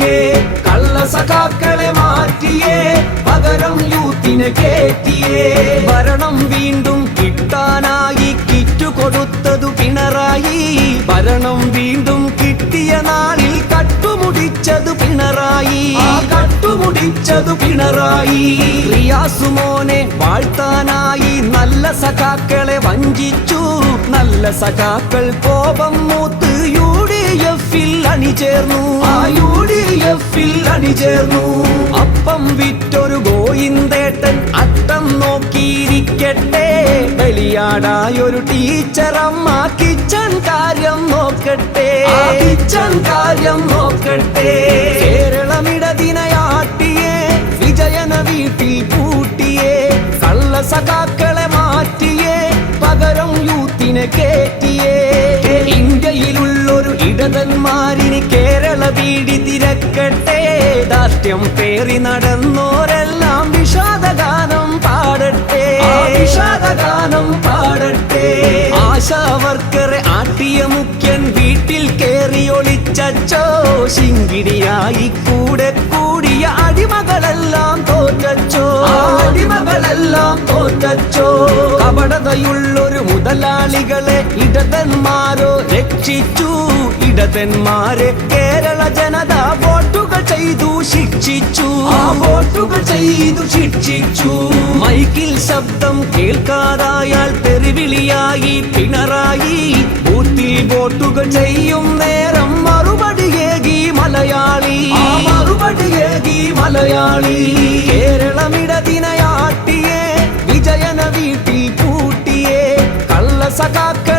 മാറ്റിയേ കള്ള സഖാക്കളെ മാറ്റിയേ പകരം യൂത്തിനെ കേറ്റിയേ ഭരണം വീണ്ടും കിട്ടാനായി കിറ്റു കൊടുത്തതു പിണറായി ഭരണം വീണ്ടും കിട്ടിയ നാളിൽ കട്ടുമുടിച്ചതു പിണറായി കട്ടുമുടിച്ചതു പിണറായി റിയാസുമോനെ വാഴ്ത്താനായി നല്ല സഖാക്കളെ വഞ്ചിച്ചു നല്ല സഖാക്കൾ കോപം മൂത്ത് UDF-ൽ അണിചേർന്നു UDF-ൽ അണിചേർന്നു അപ്പം വിറ്റൊരു ഗോയിന്തേട്ടൻ അട്ടം നോക്കിയിരിക്കട്ടെ ബലിയാടായൊരു ടീച്ചറമ്മ കിച്ചൺ കാര്യം നോക്കട്ടെ കിച്ചൺ കാര്യം നോക്കട്ടെ കേരളമിടതിനയാട്ടിയേ വിജയന വീട്ടിൽ പൂട്ടിയേ കള്ള സഖാക്കളെ മാറ്റിയേ പകരം യൂത്തിനെ കേറ്റിയേ ഇന്ത്യയിലുള്ളൊരു ഇടതന്മാരിന് കേരള വീടി തിരക്കട്ടെ ദാഷ്ട്യം പേറി നടന്നോരെല്ലാം വിഷാദഗാനം പാടട്ടെ വിഷാദഗാനം പാടട്ടെ ആശാവർക്കറെ ആട്ടിയ മുഖ്യൻ വീട്ടിൽ കേറി ഒളിച്ചോ ശിങ്കിടിയായി കൂടെ കൂടിയ അടിമകളെല്ലാം തോറ്റോ അടിമകളെല്ലാം തോറ്റോ കപടതയുള്ളൊരു മുതലാളികളെ ഇടതന്മാരോ രക്ഷിച്ചു ഇടതന്മാരെ കേരള ജനത വോട്ടുകൾ ചെയ്തു ശിക്ഷിച്ചു വോട്ടുകൾ ചെയ്തു ശിക്ഷിച്ചു മൈക്കിൽ ശബ്ദം കേൾക്കാതായാൽ തെറിവിളിയായി പിണറായി ബൂത്തിൽ വോട്ടുകൾ ചെയ്യും നേരം മറുപടിയേകി മലയാളി മറുപടിയേകി മലയാളി കേരളമിടതിനയാട്ടിയേ വിജയന വീട്ടിൽ പൂട്ടിയേ കള്ള സഖാക്കൾ